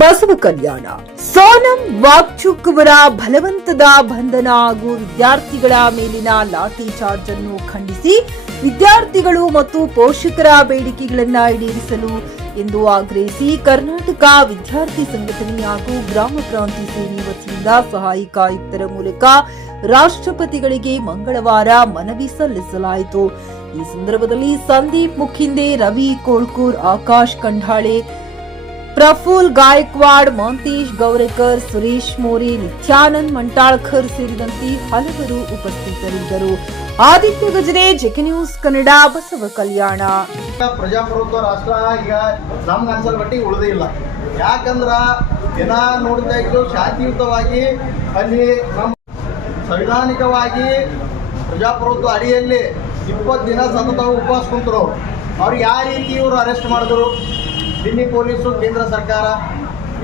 ಬಸವ ಕಲ್ಯಾಣ ಸೋನಂ ವಾಕ್ಚುಕ್ ಅವರ ಬಲವಂತದ ಬಂಧನ ಹಾಗೂ ವಿದ್ಯಾರ್ಥಿಗಳ ಮೇಲಿನ ಲಾಠಿ ಚಾರ್ಜ್ ಅನ್ನು ಖಂಡಿಸಿ ವಿದ್ಯಾರ್ಥಿಗಳು ಮತ್ತು ಪೋಷಕರ ಬೇಡಿಕೆಗಳನ್ನು ಈಡೇರಿಸಲು ಎಂದು ಆಗ್ರಹಿಸಿ ಕರ್ನಾಟಕ ವಿದ್ಯಾರ್ಥಿ ಸಂಘಟನೆ ಹಾಗೂ ಗ್ರಾಮ ಕ್ರಾಂತಿ ಸೇನೆ ವತಿಯಿಂದ ಸಹಾಯಕ ಆಯುಕ್ತರ ಮೂಲಕ ರಾಷ್ಟ್ರಪತಿಗಳಿಗೆ ಮಂಗಳವಾರ ಮನವಿ ಸಲ್ಲಿಸಲಾಯಿತು. ಈ ಸಂದರ್ಭದಲ್ಲಿ ಸಂದೀಪ್ ಮುಖಿಂದೆ, ರವಿ ಕೋಳ್ಕೂರ್, ಆಕಾಶ್ ಕಂಠಾಳೆ, ಪ್ರಫುಲ್ ಗಾಯಕ್ವಾಡ್, ಮಹಂತೇಶ್ ಗೌರೇಕರ್, ಸುರೇಶ್ ಮೋರೆ, ನಿತ್ಯಾನಂದ್ ಮಂಟಾಳ್ಕರ್ ಸೇರಿದಂತೆ ಹಲವರು ಉಪಸ್ಥಿತರಿದ್ದರು. ಆದಿತ್ಯ ಗಜರೆ, ಜೆಕೆ ನ್ಯೂಸ್ ಕನ್ನಡ, ಬಸವ ಕಲ್ಯಾಣ. ಪ್ರಜಾಪ್ರಭುತ್ವ ರಾಷ್ಟ್ರ ಈಗ ನಮ್ಗೆ ಅನ್ಸಲ್ ಮಟ್ಟಿಗೆ ಉಳಿದೇ ಇಲ್ಲ. ಯಾಕಂದ್ರ ದಿನ ನೋಡ್ತಾ ಇದ್ದು ಶಾಂತಿಯುತವಾಗಿ ಅಲ್ಲಿ ನಮ್ಮ ಸಂವಿಧಾನಿಕವಾಗಿ ಪ್ರಜಾಪ್ರಭುತ್ವ ಅಡಿಯಲ್ಲಿ 20 ದಿನ ಸತತ ಉಪವಾಸ ಕುಂತರು. ಅವ್ರಿಗೆ ಯಾವ ರೀತಿ ಇವರು ಅರೆಸ್ಟ್ ಮಾಡಿದ್ರು ದಿಲ್ಲಿ ಪೊಲೀಸರು, ಕೇಂದ್ರ ಸರ್ಕಾರ.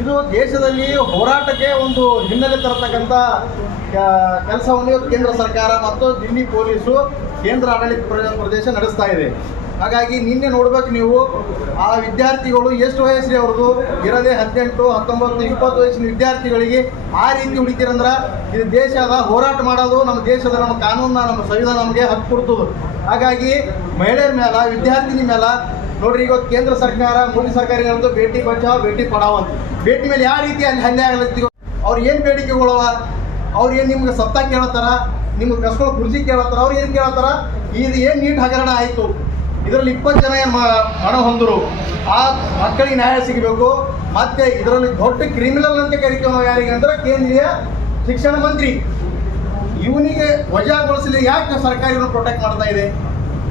ಇದು ದೇಶದಲ್ಲಿ ಹೋರಾಟಕ್ಕೆ ಒಂದು ಹಿನ್ನೆಲೆ ತರತಕ್ಕಂಥ ಕೆಲಸವನ್ನು ಕೇಂದ್ರ ಸರ್ಕಾರ ಮತ್ತು ದಿಲ್ಲಿ ಪೊಲೀಸು ಕೇಂದ್ರ ಆಡಳಿತ ಪ್ರದೇಶ ನಡೆಸ್ತಾ ಇದೆ. ಹಾಗಾಗಿ ನಿನ್ನೆ ನೋಡ್ಬೇಕು ನೀವು, ಆ ವಿದ್ಯಾರ್ಥಿಗಳು ಎಷ್ಟು ವಯಸ್ಸು ಅವ್ರದ್ದು ಇರೋದೇ 18, 19, 20 ವಯಸ್ಸಿನ ವಿದ್ಯಾರ್ಥಿಗಳಿಗೆ ಆ ರೀತಿ ಹುಡುಕಿರಂದ್ರೆ ಇದು ದೇಶದ ಹೋರಾಟ ಮಾಡೋದು, ನಮ್ಮ ದೇಶದ ನಮ್ಮ ಕಾನೂನ, ನಮ್ಮ ಸಂವಿಧಾನ ನಮಗೆ ಹಕ್ಕು ಕೊಡ್ತದೆ. ಹಾಗಾಗಿ ಮಹಿಳೆಯರ ಮೇಲೆ, ವಿದ್ಯಾರ್ಥಿನಿ ಮೇಲೆ ನೋಡ್ರಿ, ಇವತ್ತು ಕೇಂದ್ರ ಸರ್ಕಾರ, ಮೋದಿ ಸರ್ಕಾರ ಏನಂತ ಬೇಟಿ ಬಚಾವ್ ಬೇಟಿ ಪಡಾವ್ ಅಂತ, ಬೇಟಿ ಮೇಲೆ ಯಾವ ರೀತಿ ಅಲ್ಲಿ ಹಲ್ಲೆ ಆಗ್ಲತ್ತೀವಿ. ಅವ್ರು ಏನು ಬೇಡಿಕೆಗಳವ, ಅವ್ರು ಏನು ನಿಮ್ಗೆ ಸತ್ತ ಕೇಳತ್ತಾರ, ನಿಮ್ಗೆ ಕಸ್ಕೊಂಡು ಕುರ್ಚಿ ಕೇಳತ್ತಾರ, ಅವ್ರು ಏನು ಕೇಳತ್ತಾರ, ಇದು ಏನು ನೀಟ್ ಹಗರಣ ಆಯಿತು, ಇದರಲ್ಲಿ 20 ಜನ ಹಣ ಹೊಂದರು, ಆ ಮಕ್ಕಳಿಗೆ ನ್ಯಾಯ ಸಿಗಬೇಕು. ಮತ್ತೆ ಇದರಲ್ಲಿ ದೊಡ್ಡ ಕ್ರಿಮಿನಲ್ ಅಂತ ಕರಿತೀವಿ ನಾವು ಯಾರಿಗೆ ಅಂದ್ರೆ ಕೇಂದ್ರೀಯ ಶಿಕ್ಷಣ ಮಂತ್ರಿ. ಇವನಿಗೆ ವಜಾಗೊಳಿಸಲಿ ಯಾಕೆ ಸರ್ಕಾರ ಇವನು ಪ್ರೊಟೆಕ್ಟ್ ಮಾಡ್ತಾ ಇದೆ?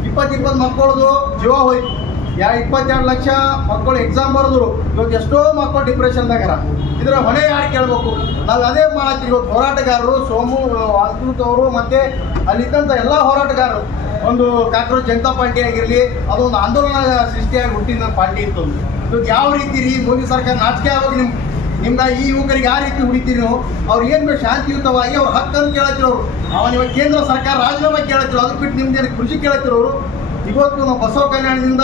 20 ಮಕ್ಕಳದು ಜೀವ ಹೋಯ್ತು. 22 ಲಕ್ಷ ಮಕ್ಕಳು ಎಕ್ಸಾಮ್ ಬರೆದ್ರು. ಇವತ್ತು ಎಷ್ಟೋ ಮಕ್ಕಳು ಡಿಪ್ರೆಷನ್ದಾಗಾರ. ಇದರ ಹೊಣೆ ಯಾರು ಕೇಳಬೇಕು? ನಾವು ಅದೇ ಮಾಡ್ತೀವಿ. ಇವತ್ತು ಹೋರಾಟಗಾರರು ಸೋಮು ವಾಸ್ತುತ್ ಅವರು ಮತ್ತೆ ಅಲ್ಲಿದ್ದಂಥ ಎಲ್ಲ ಹೋರಾಟಗಾರರು, ಒಂದು ಕಾಂಗ್ರೆಸ್ ಜನತಾ ಪಾರ್ಟಿ ಆಗಿರಲಿ, ಅದೊಂದು ಆಂದೋಲನ ಸೃಷ್ಟಿಯಾಗಿ ಹುಟ್ಟಿದ ಪಾರ್ಟಿ ಇತ್ತು. ಇವತ್ತು ಯಾವ ರೀತಿ ರೀ ಮೋದಿ ಸರ್ಕಾರ ನಾಚಿಕೆ ಆಗೋದು ನಿಮ್ಗೆ ಈ ಯುವಕರಿಗೆ ಯಾವ ರೀತಿ ಹುಡಿತೀರಿ ನೀವು? ಅವ್ರು ಏನು ಬೇಕು ಶಾಂತಿಯುತವಾಗಿ ಅವ್ರ ಹಕ್ಕನ್ನು ಕೇಳತ್ತಿರೋರು. ಇವಾಗ ಕೇಂದ್ರ ಸರ್ಕಾರ ರಾಜೀನಾಮೆ ಕೇಳತ್ತಿರೋ, ಅದಕ್ಕೆ ಬಿಟ್ಟು ನಿಮ್ದೇನು ಕೃಷಿ ಕೇಳತ್ತಿರೋರು. ಇವತ್ತು ನಾವು ಬಸವ ಕಲ್ಯಾಣದಿಂದ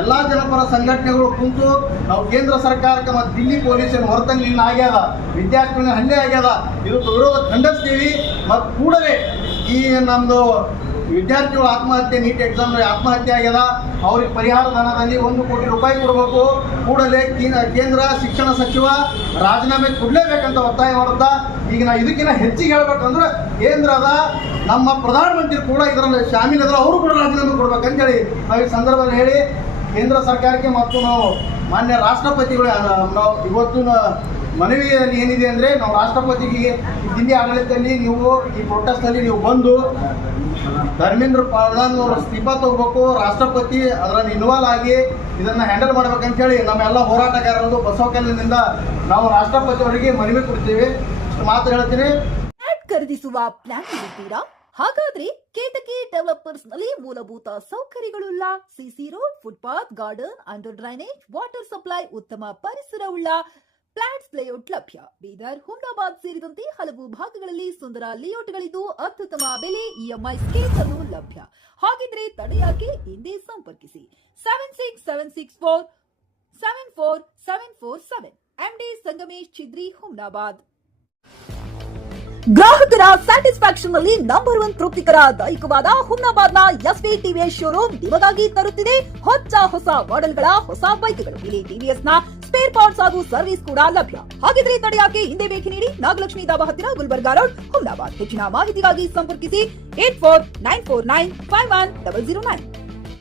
ಎಲ್ಲ ಜನಪರ ಸಂಘಟನೆಗಳು ಕುಂತು ನಾವು ಕೇಂದ್ರ ಸರ್ಕಾರಕ್ಕೆ ಮತ್ತು ದಿಲ್ಲಿ ಪೊಲೀಸನ್ನು ಹೊರತಂಗಿ ಆಗ್ಯದ, ವಿದ್ಯಾರ್ಥಿಗಳ ಹಲ್ಲೆ ಆಗ್ಯದ, ಇದಕ್ಕೆ ವಿರೋಧ ಖಂಡಿಸ್ತೀವಿ. ಮತ್ತು ಕೂಡಲೇ ಈ ನಮ್ಮದು ವಿದ್ಯಾರ್ಥಿಗಳು ಆತ್ಮಹತ್ಯೆ, ನೀಟ್ ಎಕ್ಸಾಮ್ ಆತ್ಮಹತ್ಯೆ ಆಗ್ಯದ, ಅವ್ರಿಗೆ ಪರಿಹಾರ ಧನದಲ್ಲಿ 1 ಕೋಟಿ ರೂಪಾಯಿ ಕೊಡಬೇಕು. ಕೂಡಲೇ ಕೇಂದ್ರ ಶಿಕ್ಷಣ ಸಚಿವ ರಾಜೀನಾಮೆ ಕೊಡಲೇಬೇಕಂತ ಒತ್ತಾಯ ಮಾಡುತ್ತಾ, ಈಗ ನಾವು ಇದಕ್ಕಿಂತ ಹೆಚ್ಚಿಗೆ ಹೇಳ್ಬೇಕಂದ್ರೆ ಕೇಂದ್ರದ ನಮ್ಮ ಪ್ರಧಾನಮಂತ್ರಿ ಕೂಡ ಇದರಲ್ಲಿ ಶಾಮೀಲಾದ್ರೆ ಅವರು ಕೂಡ ರಾಜೀನಾಮೆ ಕೊಡ್ಬೇಕಂತೇಳಿ ನಾವು ಈ ಸಂದರ್ಭದಲ್ಲಿ ಹೇಳಿ, ಕೇಂದ್ರ ಸರ್ಕಾರಕ್ಕೆ ಮತ್ತು ನಾವು ಮಾನ್ಯ ರಾಷ್ಟ್ರಪತಿಗಳು ನಾವು ಇವತ್ತು ಮನವಿಯಲ್ಲಿ ಏನಿದೆ ಅಂದರೆ, ನಾವು ರಾಷ್ಟ್ರಪತಿಗೆ ದಿಲ್ಲಿ ಆಡಳಿತದಲ್ಲಿ ನೀವು ಈ ಪ್ರೊಟೆಸ್ಟ್ನಲ್ಲಿ ನೀವು ಬಂದು ಧರ್ಮೇಂದ್ರ ಪ್ರಧಾನ್ ಅವರು ಇಸ್ತೀಫಾ ತಗೋಬೇಕು, ರಾಷ್ಟ್ರಪತಿ ಅದರಲ್ಲಿ ಇನ್ವಾಲ್ವ್ ಆಗಿ ಇದನ್ನು ಹ್ಯಾಂಡಲ್ ಮಾಡ್ಬೇಕಂತೇಳಿ ನಮ್ಮೆಲ್ಲ ಹೋರಾಟಗಾರರದು ಬಸವ ಕಲ್ಯಾಣದಿಂದ ನಾವು ರಾಷ್ಟ್ರಪತಿ ಅವರಿಗೆ ಮನವಿ ಕೊಡ್ತೀವಿ. ಮಾತು ಹೇಳ್ತೀನಿ. ಖರೀದಿಸುವ ಪ್ಲಾನ್ ಇದ್ದೀರಾ? ಹಾಗಾದ್ರೆ ಕೇತಕಿ ಡೆವಲಪರ್ಸ್ ನಲ್ಲಿ ಮೂಲಭೂತ ಸೌಕರ್ಯಗಳುಳ್ಳ CC road, footpath, garden, under drainage, water supply, ಉತ್ತಮ ಪರಿಸರವುಳ್ಳ ಫ್ಲಾಟ್ಸ್ ಲೇಔಟ್ ಲಭ್ಯ. ಬೀದರ್, ಹುಮ್ನಾಬಾದ್ ಸೇರಿದಂತೆ ಹಲವು ಭಾಗಗಳಲ್ಲಿ ಸುಂದರ ಲೇಔಟ್ಗಳಿದ್ದು ಅತ್ಯುತ್ತಮ ಬೆಲೆ, ಇಎಂಐ ಸ್ಕೀಮ್ಸ್ ಅನ್ನು ಲಭ್ಯ. ಹಾಗಿದ್ರೆ ತಡೆಯಾಕೆ? ಹಿಂದೆ ಸಂಪರ್ಕಿಸಿ 7676474747. ಎಂಡಿ ಸಂಗಮೇಶ್ ಚಿದ್ರಿ, ಹುಮ್ನಾಬಾದ್. ಗ್ರಾಹಕರ ಸ್ಯಾಟಿಸ್ಫ್ಯಾಕ್ಷನ್ ನಲ್ಲಿ ನಂಬರ್ 1 ತೃಪ್ತಿಕರ ದೈಹಿಕವಾದ ಹುಮ್ನಾಬಾದ್ನ ಎಸ್ವಿ ಟಿವಿಎಸ್ ಶೋರೂಮ್ ನಿಮಗಾಗಿ ತರುತ್ತಿದೆ ಹೊಸ ಮಾಡೆಲ್ಗಳ ಹೊಸ ಬೈಕ್ಗಳು. ಇಲ್ಲಿ ಟಿವಿಎಸ್ ನ ಸ್ಪೇರ್ ಪಾರ್ಟ್ಸ್ ಹಾಗೂ ಸರ್ವಿಸ್ ಕೂಡ ಲಭ್ಯ. ಹಾಗಿದ್ರೆ ತಡೆಯಾಕೆ? ಹಿಂದೆ ಭೇಟಿ ನೀಡಿ, ನಾಗಲಕ್ಷ್ಮಿ ದಾಬಾ ಹತ್ತಿರ, ಗುಲ್ಬರ್ಗಾ ರೋಡ್, ಹುಮ್ನಾಬಾದ್. ಹೆಚ್ಚಿನ ಮಾಹಿತಿಗಾಗಿ ಸಂಪರ್ಕಿಸಿ 8494951009.